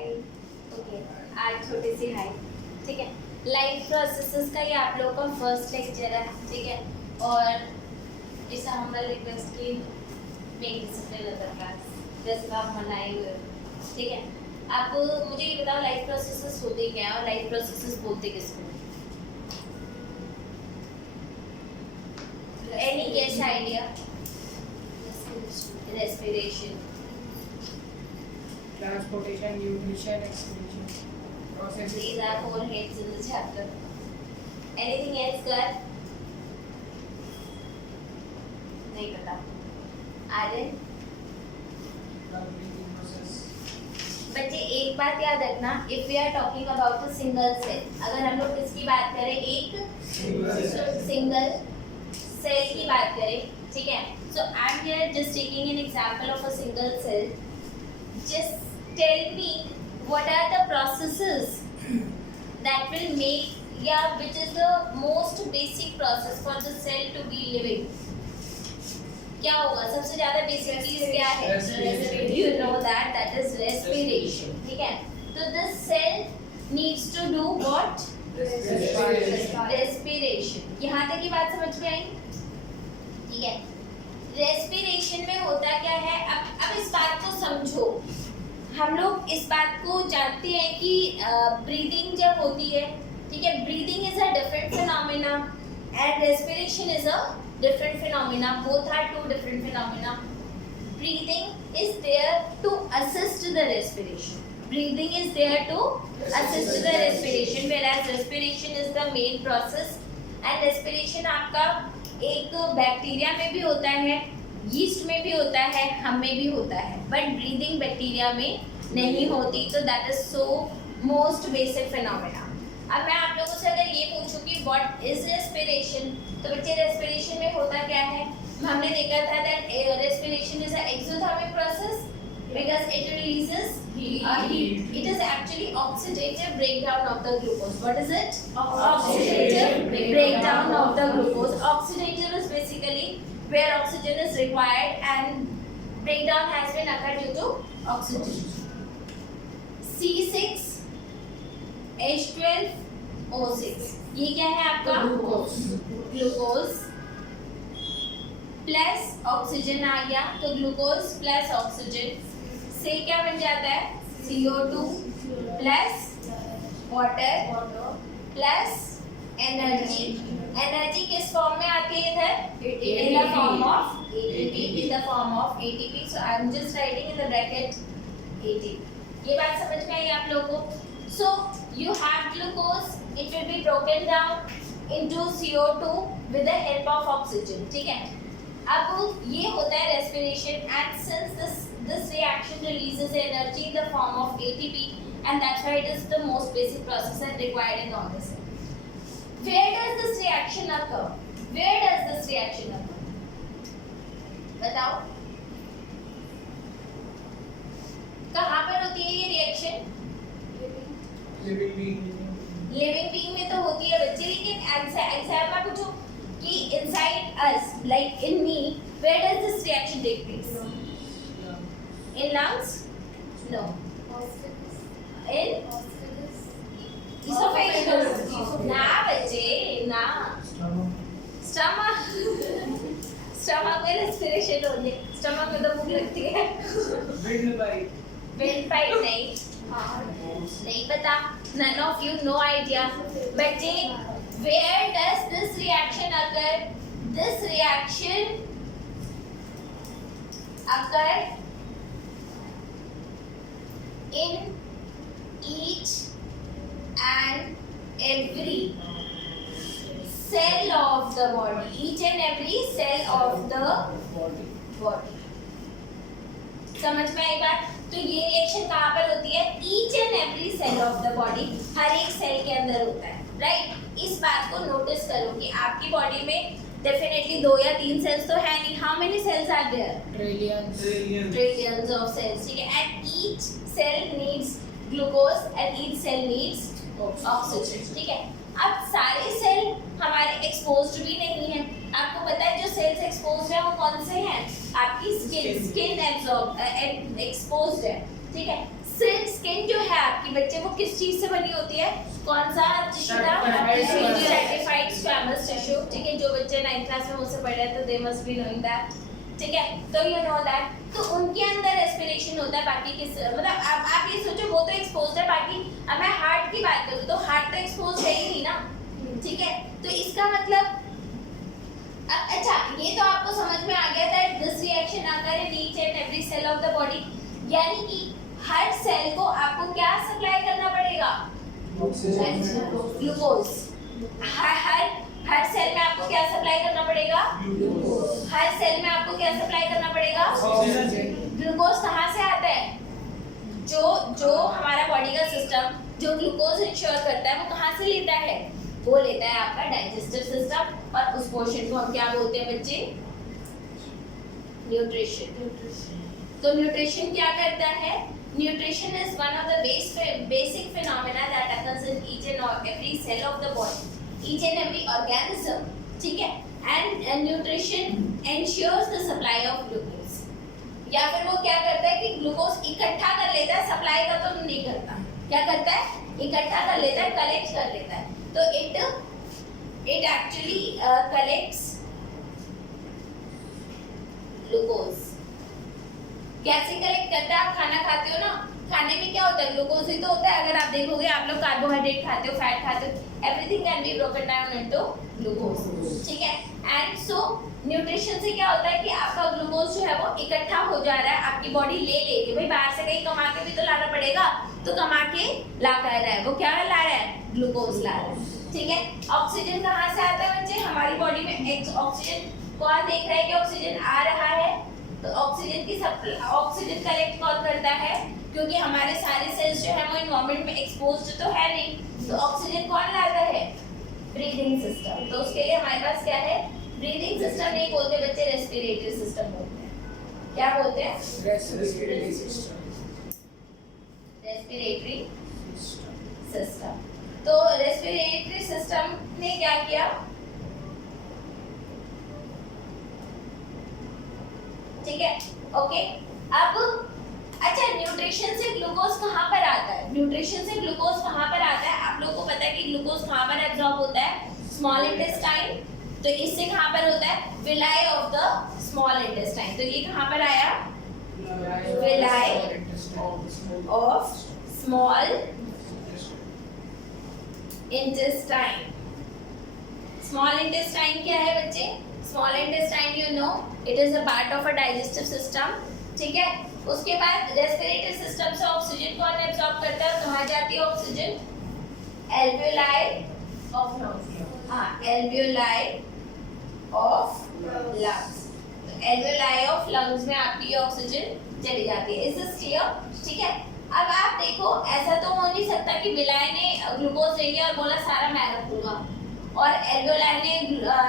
हाय। Okay, आज छोटी सी हाय, ठीक है। लाइफ प्रोसेसेस का ये आप लोगों का फर्स्ट लेक्चर है, ठीक है। और इस हम्बल रिक्वेस्ट की मेक डिसिप्लिन अदर क्लास जैसे आप मनाए हुए हो, ठीक है। आप मुझे ये बताओ लाइफ प्रोसेसेस होते क्या है और लाइफ प्रोसेसेस बोलते किसको? Any guess idea? Respiration, transportation, nutrition, excretion, processes. these are four heads in the chapter. Anything else girl? नहीं पता। आर्यन? Breathing process. बच्चे एक बात याद रखना, if we are talking about a single cell, अगर हम लोग किसकी बात करें, एक सिंगल सेल की बात करें, ठीक है। So I'm here just taking an example of a single cell. Just tell me what are the processes that will make, yeah, which is the most basic process for the cell to be living. क्या होगा सबसे ज्यादा basic चीज क्या है? Respiration. You know that is respiration, ठीक है। तो the cell needs to do what? Respiration. यहाँ तक की बात समझ में आई, ठीक है। रेस्पिरेशन में होता क्या है, अब इस बात को समझो। हम लोग इस बात को जानते हैं कि ब्रीदिंग जब होती है, ठीक है, breathing is a different phenomena and respiration is a different phenomena. Both are two different phenomena. Breathing is there to assist the respiration. Breathing is there to assist the respiration, whereas respiration is the main process. And respiration आपका एक bacteria में भी होता है, yeast में भी होता है, हम में भी होता है, बट ब्रीदिंग बैक्टीरिया में नहीं होती। तो that is so most basic phenomena. अब मैं आप लोगों से अगर ये पूछूं कि व्हाट इज रेस्पिरेशन, तो बच्चे रेस्पिरेशन में होता क्या है? हमने देखा था that respiration is a exothermic process because it releases heat. It is actually oxidative breakdown of the glucose. What is it? Oxidative breakdown of the glucose. Oxidative is basically where oxygen is required and breakdown has been occurred due to oxygen. C6 H12O6 ये क्या है आपका? Glucose plus oxygen आ गया, तो glucose plus oxygen से क्या बन जाता है? CO2 plus water plus energy. Energy किस फॉर्म में आती है इधर? In the form of ATP, in the form of ATP। So I am just writing in the bracket ATP। ये बात समझ में आई आप लोगों को? So you have glucose, it will be broken down into CO2 with the help of oxygen, ठीक है। अब ये होता है respiration and since this reaction releases energy in the form of ATP and that's why it is the most basic process and required in all this. Where does this reaction occur? Where does this reaction occur? बताओ कहाँ पर होती है ये reaction? Living being. Living being में तो होती है बच्चे, लेकिन एग्जाम में पूछो कि inside us like in me where does this reaction take place? In lungs? No. In oesophagus? ना बच्चे ना। स्टमक स्टमक में रेस्पिरेशन होती है, स्टमक में तो भूख लगती है। Windpipe. विंडपाइप नहीं पता, none of you no idea. बच्चे where does this reaction occur? This reaction occur in each and every cell of the body. Each and every cell of the body. समझ में आई बात? तो ये रिएक्शन कहाँ पर होती है? Each and every cell of the body, हर एक सेल के अंदर होता है, राइट। इस बात को नोटिस करो कि आपकी बॉडी में डेफिनेटली 2 या 3 सेल्स तो है नहीं। How many cells are there? Trillions of cells, ठीक है। And each cell needs glucose and each cell needs oxygen, ठीक है। अब सारे सेल हमारे एक्सपोज्ड भी नहीं है। आपको पता है जो सेल्स एक्सपोज्ड है वो कौन से हैं? आपकी स्किन एब्जॉर्ब एक्सपोज्ड है, ठीक है। स्किन जो है आपकी बच्चे वो किस चीज से बनी होती है? कौन सा टिश्यू था? Certified squamous tissue. ठीक है, जो बच्चे 9th क्लास में मुझसे पढ़ रहे हैं तो they must be knowing that. ठीक है, तो यू नो दैट। तो उनके अंदर रेस्पिरेशन होता है, बाकी किस मतलब आप ये सोचो वो तो एक्सपोज्ड है, बाकी अब मैं हार्ट की बात करूँ तो हार्ट तो एक्सपोज है ही नहीं ना। ठीक है, तो इसका मतलब अच्छा ये तो आपको समझ में आ गया that this reaction occur in each and every cell of the body, यानी कि हर सेल को आपको क्या सप्लाई करना पड़ेगा? ग्लूकोज। हर सेल में आपको क्या सप्लाई करना पड़ेगा? हर सेल में आपको क्या सप्लाई करना पड़ेगा? ग्लूकोज कहाँ से आता है? जो हमारा बॉडी का सिस्टम जो ग्लूकोज इंश्योर करता है वो कहाँ से लेता है? वो लेता है आपका डाइजेस्टिव सिस्टम, और उस पोर्शन को हम क्या बोलते हैं बच्चे? न्यूट्रिशन। तो न्यूट्रिशन क्या करता है? Nutrition is one of the basic phenomena that occurs in each and every cell of the body, each and every organism. ठीक है, and nutrition ensures the supply of glucose. या फिर वो क्या करता है कि ग्लूकोज इकट्ठा कर लेता है, सप्लाई का तो नहीं करता। क्या करता है? इकट्ठा कर लेता है, कलेक्ट कर लेता है। तो it actually collects glucose. कैसे कलेक्ट करता है? आप खाना खाते हो ना, खाने में क्या होता है? ग्लूकोज ही तो होता है। अगर आप देखोगे, आप लोग कार्बोहाइड्रेट खाते हो, फैट खाते हो, everything can be broken down into glucose. ठीक है, एंड सो न्यूट्रिशन से क्या होता है कि आपका ग्लूकोज जो है वो इकट्ठा हो जा रहा है, आपकी बॉडी ले लेगी। भाई बाहर से कहीं कमा के भी तो लाना पड़ेगा, तो कमा के ला कर रहा है, वो क्या ला रहा है? ग्लूकोज ला रहा है। ठीक है, ऑक्सीजन कहाँ से आता है बच्चे? हमारी बॉडी में ऑक्सीजन कौन देख रहा है कि ऑक्सीजन आ रहा है? तो ऑक्सीजन कलेक्ट कौन करता है? क्योंकि हमारे सारे सेल्स जो है वो एनवायरनमेंट में एक्सपोज्ड तो है नहीं, तो ऑक्सीजन कौन लाता है? Breathing system. तो उसके लिए हमारे पास क्या है? ब्रीदिंग सिस्टम नहीं बोलते बच्चे, रेस्पिरेटरी सिस्टम बोलते हैं। क्या बोलते हैं? Respiratory system. Respiratory system. तो रेस्पिरेटरी सिस्टम ने क्या किया? ठीक है, ओके। अब अच्छा, न्यूट्रिशन से ग्लूकोज कहाँ पर आता है? न्यूट्रिशन से ग्लूकोज कहाँ पर आता है? आप लोगों को पता है कि ग्लूकोज कहाँ पर एब्जॉर्ब होता है? Small intestine. तो इससे कहाँ पर होता है? Villi of the small intestine. तो ये कहाँ पर आया? Villi of small intestine. Small intestine क्या है बच्चे? Small intestine you know it is a part of a digestive system. ठीक है, उसके बाद रेस्पिरेटरी सिस्टम से ऑक्सीजन कौन एब्जॉर्ब करता है? कहाँ जाती है ऑक्सीजन? Alveoli of lungs. हाँ, alveoli of lungs. Alveoli of lungs में आपकी ऑक्सीजन चली जाती है। Is this clear? ठीक है, अब आप देखो, ऐसा तो हो नहीं सकता कि विलाई ने ग्लूकोज ले लिया और बोला सारा मैं रखूंगा, और एल्वियोलाई ने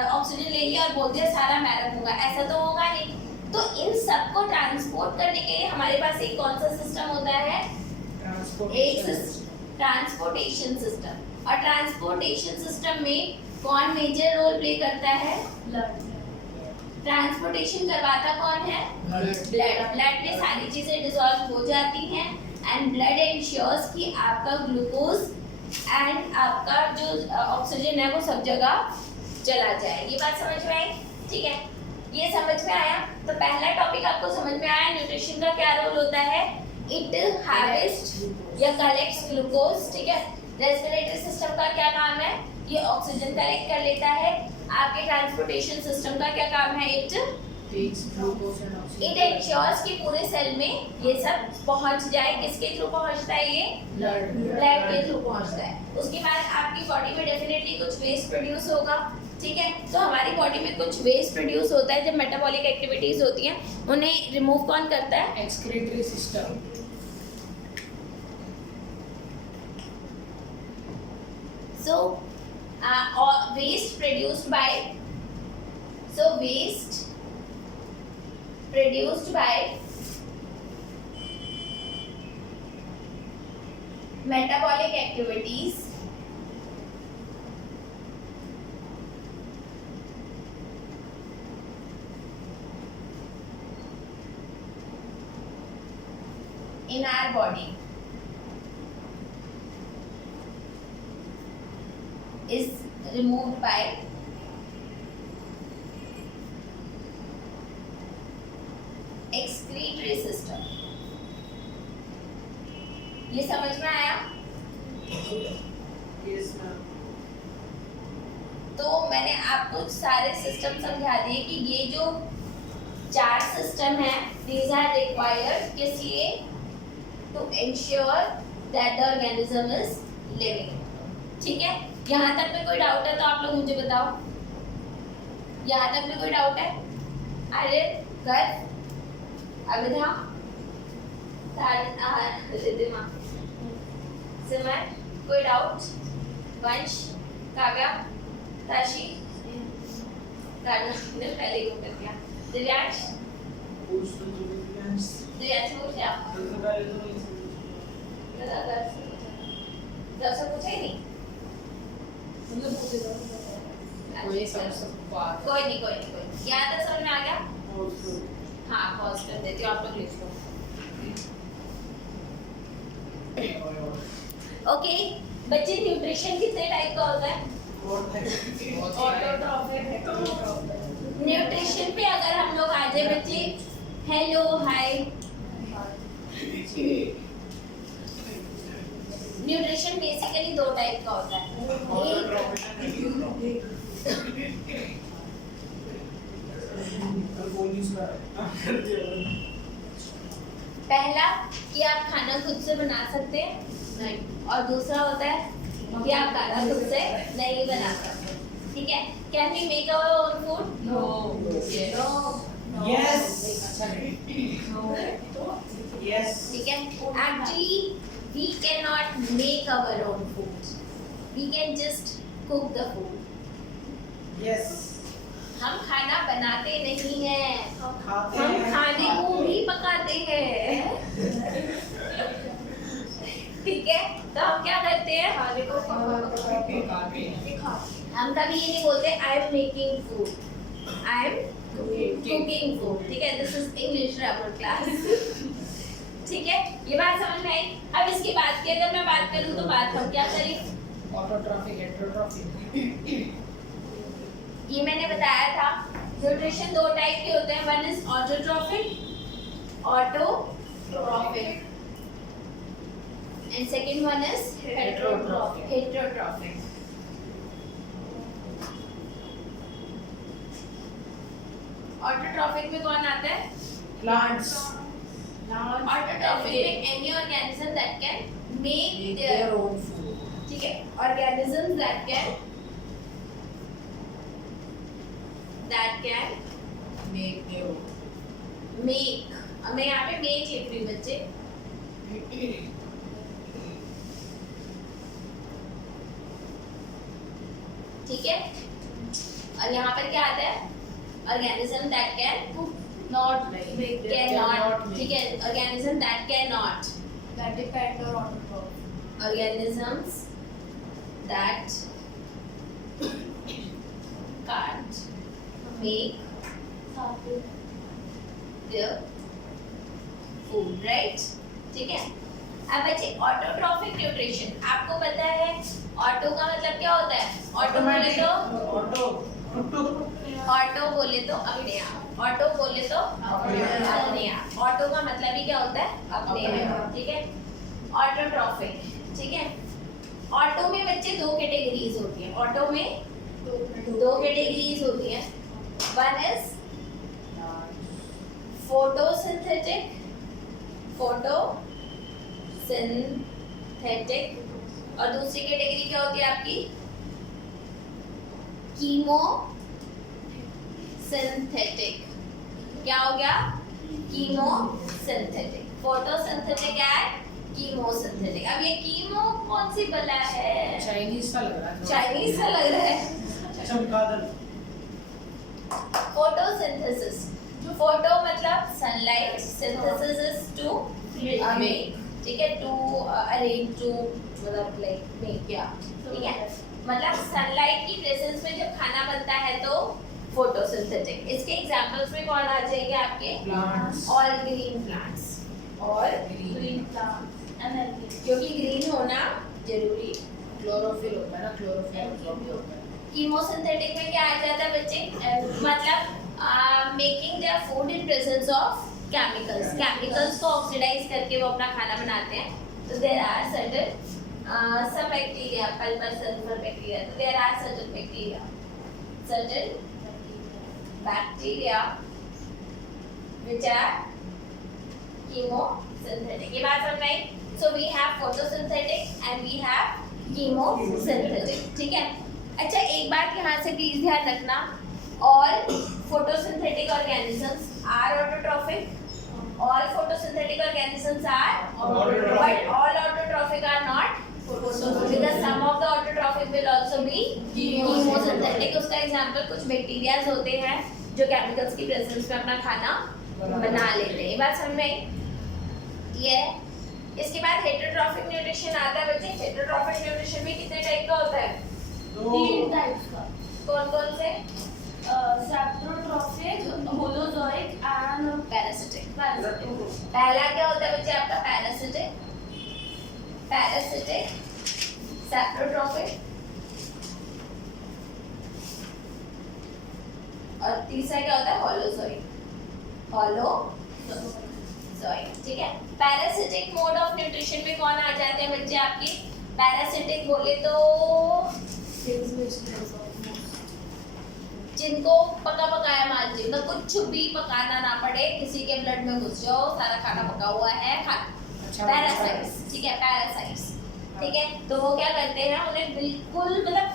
ऑक्सीजन ले लिया और बोल दिया सारा मैं रखूंगा। ऐसा तो होगा नहीं। तो इन सब को ट्रांसपोर्ट करने के लिए हमारे पास एक कौन सा सिस्टम होता है? एक ट्रांसपोर्टेशन सिस्टम। और ट्रांसपोर्टेशन सिस्टम में कौन मेजर रोल प्ले करता है? ट्रांसपोर्टेशन करवाता कौन है? ब्लड। ब्लड में सारी चीजें डिसॉल्व हो जाती हैं, एंड ब्लड इंश्योर्स कि आपका ग्लूकोज एंड आपका जो ऑक्सीजन है वो सब जगह चला जाए। ये बात समझ में आई? ठीक है, ये समझ में आया? तो पहला टॉपिक आपको समझ में आया, न्यूट्रिशन का क्या रोल होता है? इट हार्वेस्ट या कलेक्ट्स ग्लूकोज। ठीक है, रेस्पिरेटरी सिस्टम का क्या काम है? ये ऑक्सीजन कलेक्ट कर लेता है। आपके ट्रांसपोर्टेशन सिस्टम का क्या काम है? इट इंश्योर्स कि पूरे सेल में ये सब पहुंच जाए। किसके थ्रू पहुंचता है? ये ब्लड के थ्रू पहुंचता है। उसके बाद आपकी बॉडी में डेफिनेटली कुछ वेस्ट प्रोड्यूस होगा। ठीक है, तो हमारी बॉडी में कुछ वेस्ट प्रोड्यूस होता है जब मेटाबॉलिक एक्टिविटीज होती हैं, उन्हें रिमूव कौन करता है? Excretory system. So waste produced by metabolic activities in our body. is removed by excretory system. ये समझ में आया? Yes, ma'am. तो मैंने आपको सारे सिस्टम समझा दिए कि ये जो 4 सिस्टम है, these are required किस लिए? To ensure that the organism is living. ठीक है? यहाँ तक में कोई डाउट है तो आप लोग मुझे बताओ. यहाँ तक में कोई डाउट है? आर्यन, कर, अविधा, रिद्धिमा, सिमर, कोई डाउट? वंश, काव्या, ताशी, कान्हा ने पहले ही कर दिया. दिव्यांश, दिव्यांश पूछ लिया? जब से पूछा ही नहीं. मतलब पूछेगा कोई समझ सकता है. कोई नहीं. यहाँ तक समझ में आ गया? हाँ, पॉज कर देती हूँ, आप लोग लिख लो. ओके, बच्चे न्यूट्रिशन कितने टाइप का होता है? न्यूट्रिशन पे अगर हम लोग आ जाए बच्चे, hello hi, nutrition basically 2 type का होता है. पहला कि आप खाना खुद से बना सकते हैं, नहीं, और दूसरा होता है कि आप खाना खुद से नहीं बना सकते. ठीक है? Can we make our own food? No. Yes. Yes. ठीक है? Actually, we cannot make our own food. We can just cook the food. Yes. हम खाना बनाते नहीं हैं, खाते हम हैं. खाने को भी पकाते हैं. ठीक है? तो हम क्या करते हैं? खाने को हम कभी ये नहीं बोलते I am making food, I am cooking food. ठीक है? This is English grammar class. ठीक है? ये बात समझ में आई? अब इसकी बात की अगर मैं बात करूं तो बात हम क्या करें? Autotrophic, heterotrophic. ये मैंने बताया था, न्यूट्रिशन 2 टाइप के होते हैं. One is autotrophic, autotrophic, and second one is heterotrophic. Heterotrophic. Autotrophic में कौन आता है? Plants. ऑटोट्रॉफिक में any organism that can make Make their, their own food. ठीक है, organism that can Make their own. Make. अब मैं यहाँ पे मेक लिख रही हूँ बच्चे. ठीक है? और यहाँ पर क्या आता है? Organism that can Not make. Can not. ठीक है? Organism that can not. That depend on autotroph. Organisms that can't make their food, right? ठीक है? अब बच्चे ऑटोट्रॉफिक न्यूट्रिशन आपको पता है. ऑटो का मतलब क्या होता है? ऑटो बोले तो अपने आप. ऑटो बोले तो अपने आप. ऑटो का मतलब ही क्या होता है? अपने आप. ठीक है? ऑटोट्रॉफिक. ठीक है? ऑटो में बच्चे 2 कैटेगरीज होती हैं. ऑटो में 2 कैटेगरीज होती हैं. वन इज फोटोसिंथेटिक, और दूसरी कैटेगरी क्या होती है आपकी? Chemo synthetic. क्या हो गया? Chemo synthetic. Photosynthetic and chemo synthetic. अब ये कीमो कौन सी बला है? चाइनीज सा लग रहा है. चाइनीज सा लग रहा है. चमगादड़. फोटोसिंथेसिस. फोटो मतलब sunlight, synthesis is to make. ठीक है? टू अरेंज, टू मतलब लाइक मेक. क्या? ठीक है? मतलब सनलाइट की प्रेजेंस में जब खाना बनता है तो फोटोसिंथेटिक. इसके एग्जांपल्स में कौन आ जाएंगे आपके? Plants. All green plants. और Green plants. क्योंकि ग्रीन होना जरूरी क्लोरोफिल होता है ना, क्लोरोफिल एब्जॉर्ब होता है। कीमोसिंथेटिक में क्या आ जाता है बच्चे, मतलब making their food in presence of chemicals, chemicals को ऑक्सीडाइज करके वो अपना खाना बनाते हैं। तो there are certain some bacteria, pulpar sulfur bacteria, so there are certain bacteria which are chemosynthetic. ये बात समझ में आई? So we have photosynthetic and we have chemosynthetic, ठीक है? अच्छा, एक बात यहाँ से प्लीज ध्यान रखना, all photosynthetic organisms are autotrophic, all photosynthetic organisms are autotrophic, but all autotrophic are not photosynthetic, because some of the autotrophic will also be chemosynthetic. उसका एग्जांपल कुछ बैक्टीरियाज होते हैं जो केमिकल्स की प्रेजेंस में अपना खाना बना लेते हैं। ये बात समझ में आई? ये इसके बाद हेटेरोट्रॉफिक न्यूट्रिशन आता है बच्चे। हेटेरोट्रॉफिक न्यूट्रिशन में कितने टाइप का होता है? 3 टाइप्स का। कौन-कौन से? सैप्रोट्रॉफिक, होलोजोइक एंड पैरासिटिक। पैरासिटिक। पहला क्या होता है बच्चे आपका? पैरासिटिक, सैप्रोट्रॉफिक, और तीसरा क्या होता है? होलोजोइक। ठीक है। पैरासिटिक मोड ऑफ न्यूट्रिशन में कौन आ जाते हैं बच्चे आपके? पैरासिटिक बोले तो जिनको पका पकाया मान लीजिए, मतलब कुछ भी पकाना ना पड़े, किसी के ब्लड में घुस जाओ, सारा खाना पका हुआ है, खा। पैरासाइट्स, ठीक है, पैरासाइट्स, ठीक है। तो वो क्या करते हैं, उन्हें बिल्कुल मतलब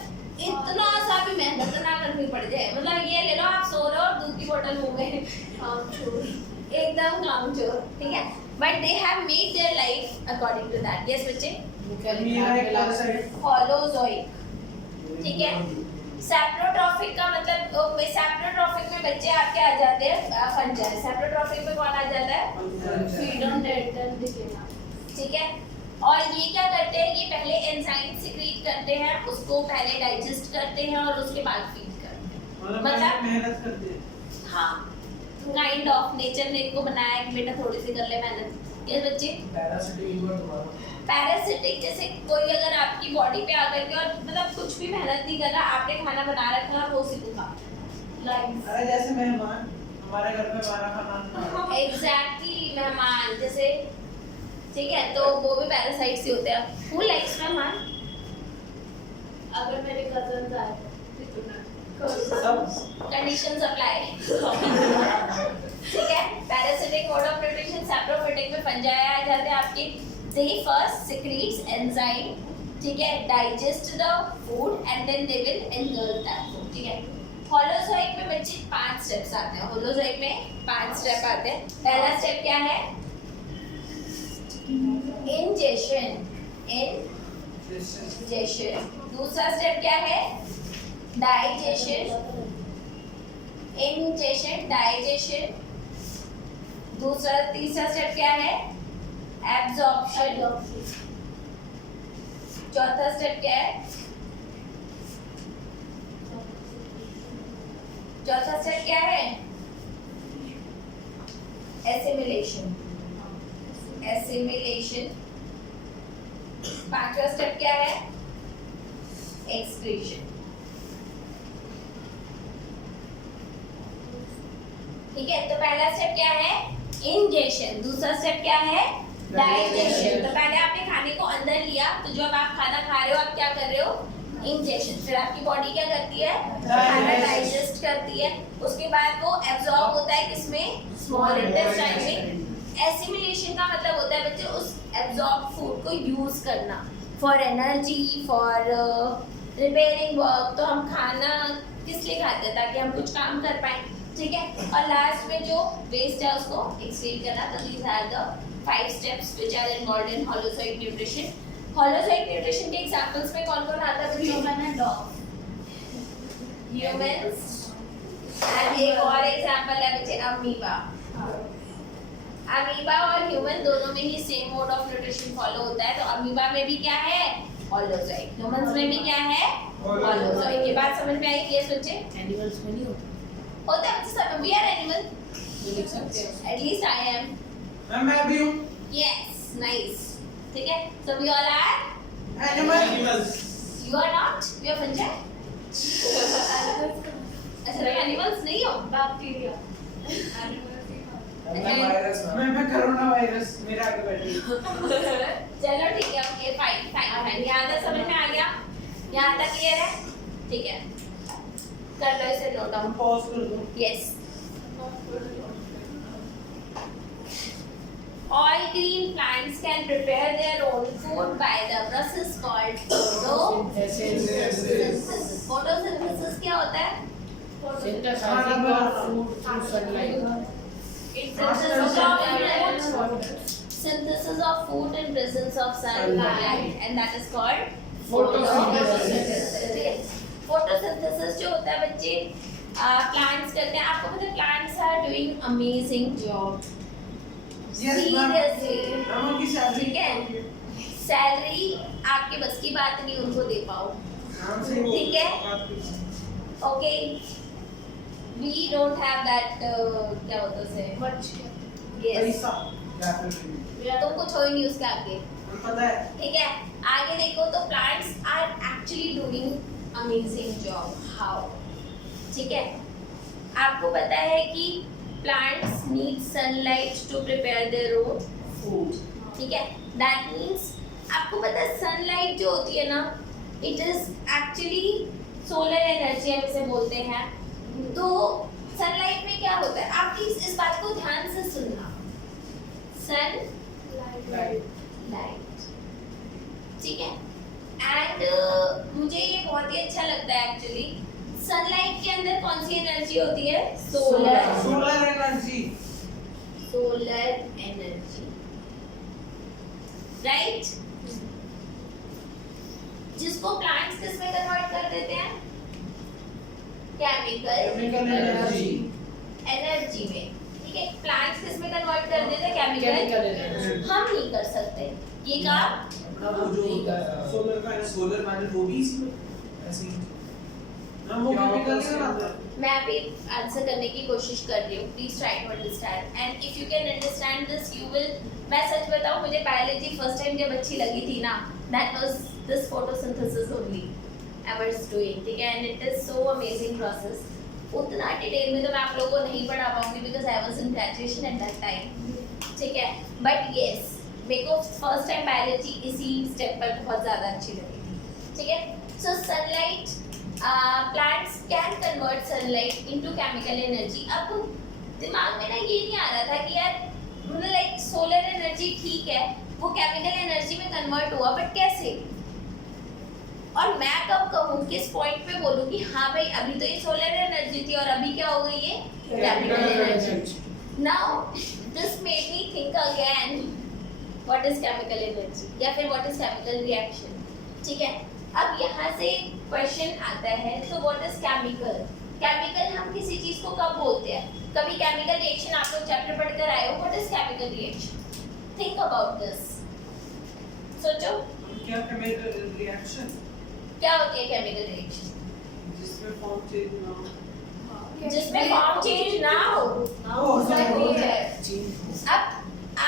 इतना सा भी मेहनत ना करनी पड़ जाए, मतलब ये ले लो आप सो रहे हो और दूध की बोतल मुंह में, एकदम कामचोर, ठीक है। But they have made their life according to that. Yes बच्चे, होलोजोइक, ठीक है। सैप्रोट्रॉफिक का मतलब, सैप्रोट्रॉफिक में बच्चे आपके आ जाते हैं फंजाई। सैप्रोट्रॉफिक में कौन आ जाता है? फीड ऑन डेंटल दिखेगा, ठीक है। और ये क्या करते हैं, ये पहले एंजाइम सिक्रीट करते हैं, उसको पहले डाइजेस्ट करते हैं और उसके बाद फीड करते हैं। मतलब मेहनत करते हैं। हाँ, काइंड ऑफ नेचर ने इनको बनाया कि बेटा थोड़ी सी कर ले मेहनत। ये बच्चे पैरासिटिक, जैसे कोई अगर आपकी बॉडी पे आकर के और मतलब कुछ भी मेहनत नहीं कर रहा, आपने खाना बना रखा है, वो उसी को खा। अरे जैसे मेहमान हमारे घर पे हमारा खाना एग्जैक्टली, मेहमान जैसे, ठीक है, तो वो भी पैरासाइट्स ही होते हैं। हु लाइक्स मेहमान? अगर मेरे कजन आए सब कंडीशंस अप्लाई, ठीक है। Parasitic mode of nutrition, saprophytic में फंजाई आ जाते हैं आपके। They first secretes enzyme, ठीक है, digest the food and then they will engulf that food, ठीक है। होलोजोइक में बच्चे 5 स्टेप्स आते हैं। होलोजोइक में 5 स्टेप आते हैं। पहला स्टेप क्या है? इंजेशन, दूसरा स्टेप क्या है? Digestion, ingestion, digestion. तीसरा स्टेप क्या है? एब्जॉर्प्शन। चौथा स्टेप क्या है? एसिमिलेशन। पांचवा स्टेप क्या है? एक्सक्रीशन। ठीक है, तो पहला स्टेप क्या है? इंजेशन। दूसरा स्टेप क्या है? डाइजेशन। तो पहले आपने खाने को अंदर लिया, तो जब आप खाना खा रहे हो आप क्या कर रहे हो? इंजेशन। फिर आपकी बॉडी क्या करती है? खाना डाइजेस्ट करती है। उसके बाद वो एब्जॉर्ब होता है किसमें? स्मॉल इंटेस्टाइन में। एसिमिलेशन का मतलब होता है बच्चे उस एब्जॉर्ब फूड को यूज करना for energy, for repairing work. तो हम खाना किस लिए खाते हैं? ताकि हम कुछ काम कर पाए, ठीक है। और लास्ट में जो वेस्ट है उसको एक्सक्रीट करना। तो these are the 5 steps which are involved in holozoic nutrition. Holozoic nutrition के examples में कौन-कौन आता है? Human and dog. Humans and एक और एग्जांपल है बच्चे अमीबा। अमीबा और ह्यूमन दोनों में ही same mode of nutrition follow होता है। तो अमीबा में भी क्या है? होलोजोइक। ह्यूमंस में भी क्या है? होलोजोइक। ये बात समझ में आई? ये सोचे एनिमल्स में नहीं होता है बच्चे, सब वी आर एनिमल, लिख सकते हैं। At least I am. मैं भी हूँ। Yes, nice. ठीक है, so we all are animals. You are not? You are fungi? अच्छा तुम एनिमल्स नहीं हो? बैक्टीरिया मैं कोरोना वायरस मेरे आगे बैठी चलो ठीक है, ओके फाइन फाइन फाइन, यहाँ तक समझ में आ गया? यहाँ तक क्लियर है? ठीक है, कर लो इसे नोट डाउन। पॉज कर दो। Yes, all green plants can prepare their own food by the process called photosynthesis. Photosynthesis क्या होता है? Synthesizing of food through sunlight. Synthesis of food in presence of sunlight, and that is called Photosynthesis. photosynthesis जो होता है बच्चे plants करते हैं। आपको पता है plants are doing amazing job, seriously, ठीक है? सैलरी आपके बस की बात नहीं उनको दे पाओ, ठीक है? Okay, we don't have that, क्या होता है मच यस, पैसा तुम कुछ हो ही नहीं उसके आगे, पता है। ठीक है? आगे देखो तो plants are actually doing amazing job. How? ठीक है, आपको पता है कि plants need sunlight to prepare their own food, ठीक है? That means आपको पता है सनलाइट जो होती है ना, it is actually solar energy हम इसे बोलते हैं। तो सनलाइट में क्या होता है, आप प्लीज इस बात को ध्यान से सुनना, सनलाइट, ठीक है? एंड मुझे ये बहुत ही अच्छा लगता है एक्चुअली। सनलाइट के अंदर कौन सी एनर्जी होती है? Solar energy, right? जिसको प्लांट्स किस में कन्वर्ट कर देते हैं? केमिकल एनर्जी में, ठीक है? प्लांट्स किस में कन्वर्ट कर देते हैं? केमिकल। हम नहीं कर सकते ये काम। सोलर पैनल वो भी इसमें ऐसे ही हम वो केमिकल नहीं बनाते। मैं अभी आंसर करने की कोशिश कर रही हूँ, please try to understand, and if you can understand this you will. मैं सच बताऊँ, मुझे बायोलॉजी फर्स्ट टाइम जब अच्छी लगी थी ना, that was this photosynthesis only I was doing, ठीक है? And it is so amazing process. उतना डिटेल में तो मैं आप लोगों को नहीं पढ़ा पाऊंगी because I was in graduation at that time, ठीक है? बट यस, मेरे को फर्स्ट टाइम बायोलॉजी इसी स्टेप पर बहुत ज़्यादा अच्छी लगी थी, ठीक है? सो sunlight, plants can convert sunlight into chemical energy। अब दिमाग में ना ये नहीं आ रहा था कि यार मतलब लाइक सोलर एनर्जी ठीक है, वो केमिकल एनर्जी में कन्वर्ट हुआ, बट कैसे? और मैं कब कहूँ, किस पॉइंट पे बोलूँ कि हाँ भाई अभी तो ये सोलर एनर्जी थी और अभी क्या हो गई ये chemical energy. Now this made me think again, what is chemical energy या फिर व्हाट इज केमिकल रिएक्शन, ठीक है? अब यहाँ से क्वेश्चन आता है, तो व्हाट इज केमिकल? केमिकल हम किसी चीज को कब बोलते हैं? कभी केमिकल रिएक्शन आप लोग चैप्टर पढ़कर आए हो, what is chemical reaction? Think about this, सोचो क्या केमिकल रिएक्शन, क्या होती है केमिकल रिएक्शन? जिसमें फॉर्म चेंज ना हो, जिसमें फॉर्म चेंज ना हो। अब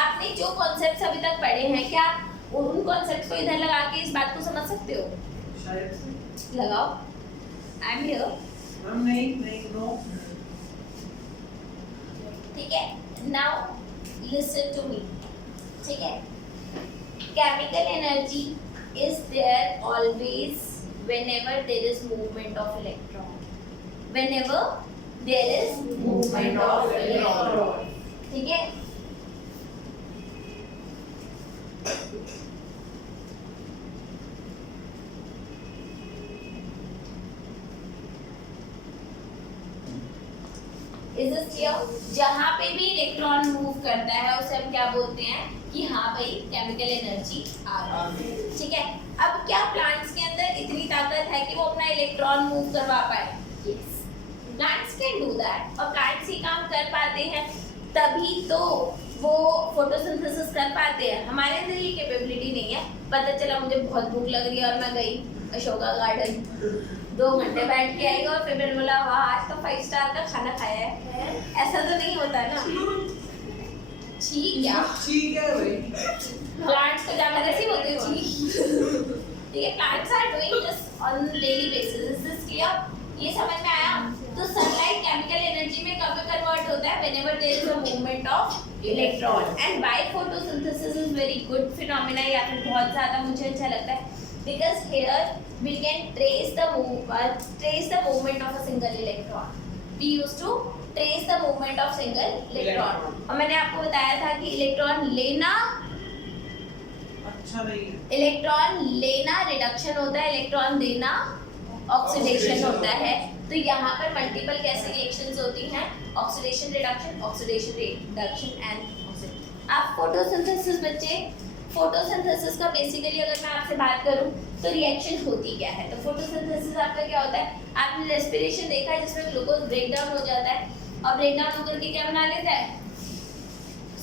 आपने जो कॉन्सेप्ट्स अभी तक पढ़े हैं, क्या उन कॉन्सेप्ट्स को इधर लगा के इस बात को समझ सकते हो? शायद से लगाओ, आई एम हियर, हम नहीं नो, ठीक है? नाउ लिसन टू मी, ठीक है? Chemical energy is there always whenever there is movement of electron, whenever there is movement of electron, ठीक है? Is this clear? जहाँ पे भी इलेक्ट्रॉन मूव करता है उसे हम क्या बोलते हैं कि हाँ भाई केमिकल एनर्जी आ रही है, ठीक है? अब क्या प्लांट्स के अंदर इतनी ताकत है कि वो अपना इलेक्ट्रॉन मूव करवा पाए? Yes, plants can do that, और प्लांट्स ही काम कर पाते हैं तभी तो वो फोटोसिंथेसिस कर पाते हैं। हमारे अंदर ये कैपेबिलिटी नहीं है। पता चला मुझे बहुत भूख लग रही है और मैं गई अशोका गार्डन, 2 घंटे बैठ के आई और फिर मैंने बोला वाह आज तो 5 स्टार का खाना खाया है। ऐसा तो नहीं होता ना, ठीक है? ठीक है भाई, प्लांट्स को जाकर ऐसे बोलते हो ठीक है? Plants are doing this on daily basis. Is this clear? ये समझ में आया? तो सनलाइट केमिकल एनर्जी में कब कन्वर्ट होता है? Whenever there is a movement of electron. And why photosynthesis is very good phenomena, या फिर बहुत ज्यादा मुझे अच्छा लगता है, because here we can trace the movement of a single electron. We used to trace the movement of single electron. और मैंने आपको बताया था कि इलेक्ट्रॉन लेना अच्छा नहीं है. इलेक्ट्रॉन लेना रिडक्शन होता है, इलेक्ट्रॉन देना ऑक्सीडेशन होता है. तो यहाँ पर मल्टीपल कैसे रिएक्शंस होती हैं? Oxidation reduction and oxidation. आप फोटोसिंथेसिस बच्चे, फोटोसिंथेसिस का बेसिकली अगर मैं आपसे बात करूं तो रिएक्शन होती क्या है? तो फोटोसिंथेसिस आपका क्या होता है? आपने रेस्पिरेशन देखा है जिसमें ग्लूकोज ब्रेक डाउन हो जाता है और ब्रेक डाउन होकर के क्या बना लेता है?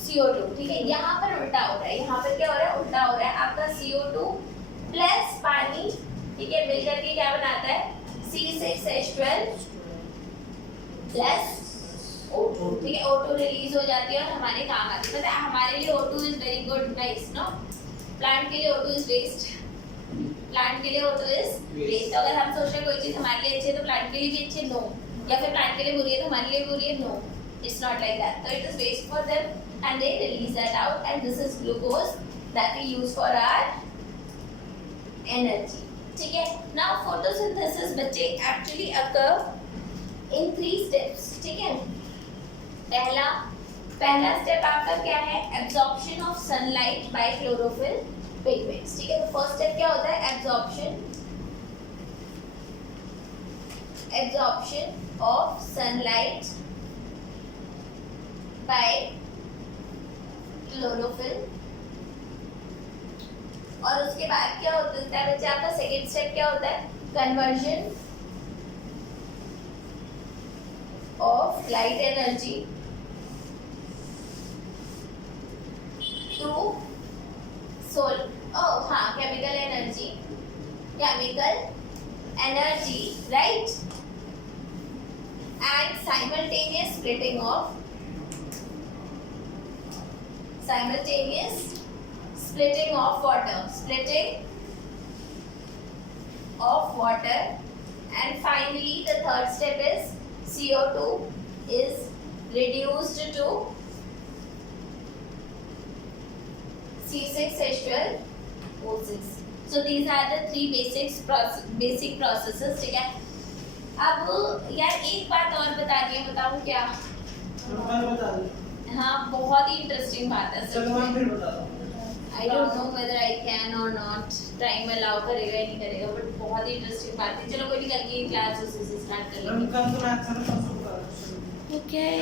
CO2. ठीक है, यहाँ पर उल्टा हो रहा है. यहाँ पर क्या हो रहा है? उल्टा हो रहा है. आपका CO2 प्लस पानी, ठीक है, मिलकर के क्या बनाता है? C6H12 plus O2. ठीक है, O2 रिलीज हो जाती है और हमारे काम आती है. पता है हमारे लिए O2 is very good, nice, no? Plant के लिए O2 इज वेस्ट. प्लांट के लिए O2 इज वेस्ट. अगर हम सोच रहे कोई चीज हमारे लिए अच्छी है तो प्लांट के लिए भी अच्छी है? नो. या फिर प्लांट के लिए बुरी है तो हमारे लिए बुरी है? No. It's not like that. So it is waste for them and they release that out, and this is glucose that we use for our energy. ठीक है. Now photosynthesis बच्चे actually occur in 3 steps. ठीक है. पहला step आपका क्या है? Absorption of sunlight bye chlorophyll pigments. ठीक है. तो फर्स्ट स्टेप क्या होता है? Absorption of sunlight bye chlorophyll. और उसके बाद क्या होता है बच्चे? आपका सेकेंड स्टेप क्या होता है? Conversion of light energy to chemical energy, right? And simultaneous splitting of water, and finally the third step is CO2 is reduced to C6H12O6. So these are the 3 basic processes. ठीक है. अब यार एक बात और बताऊं क्या? बता दो. हाँ, बहुत ही इंटरेस्टिंग बात है. चलो मैं फिर बता दूं. I don't know whether I can or not. Time allow करेगा या नहीं करेगा, बट बहुत ही इंटरेस्टिंग बात है. चलो कोई नहीं, कल की क्लास उसी से स्टार्ट कर लेंगे. कल तो मैथ्स है ना, परसों का. Okay.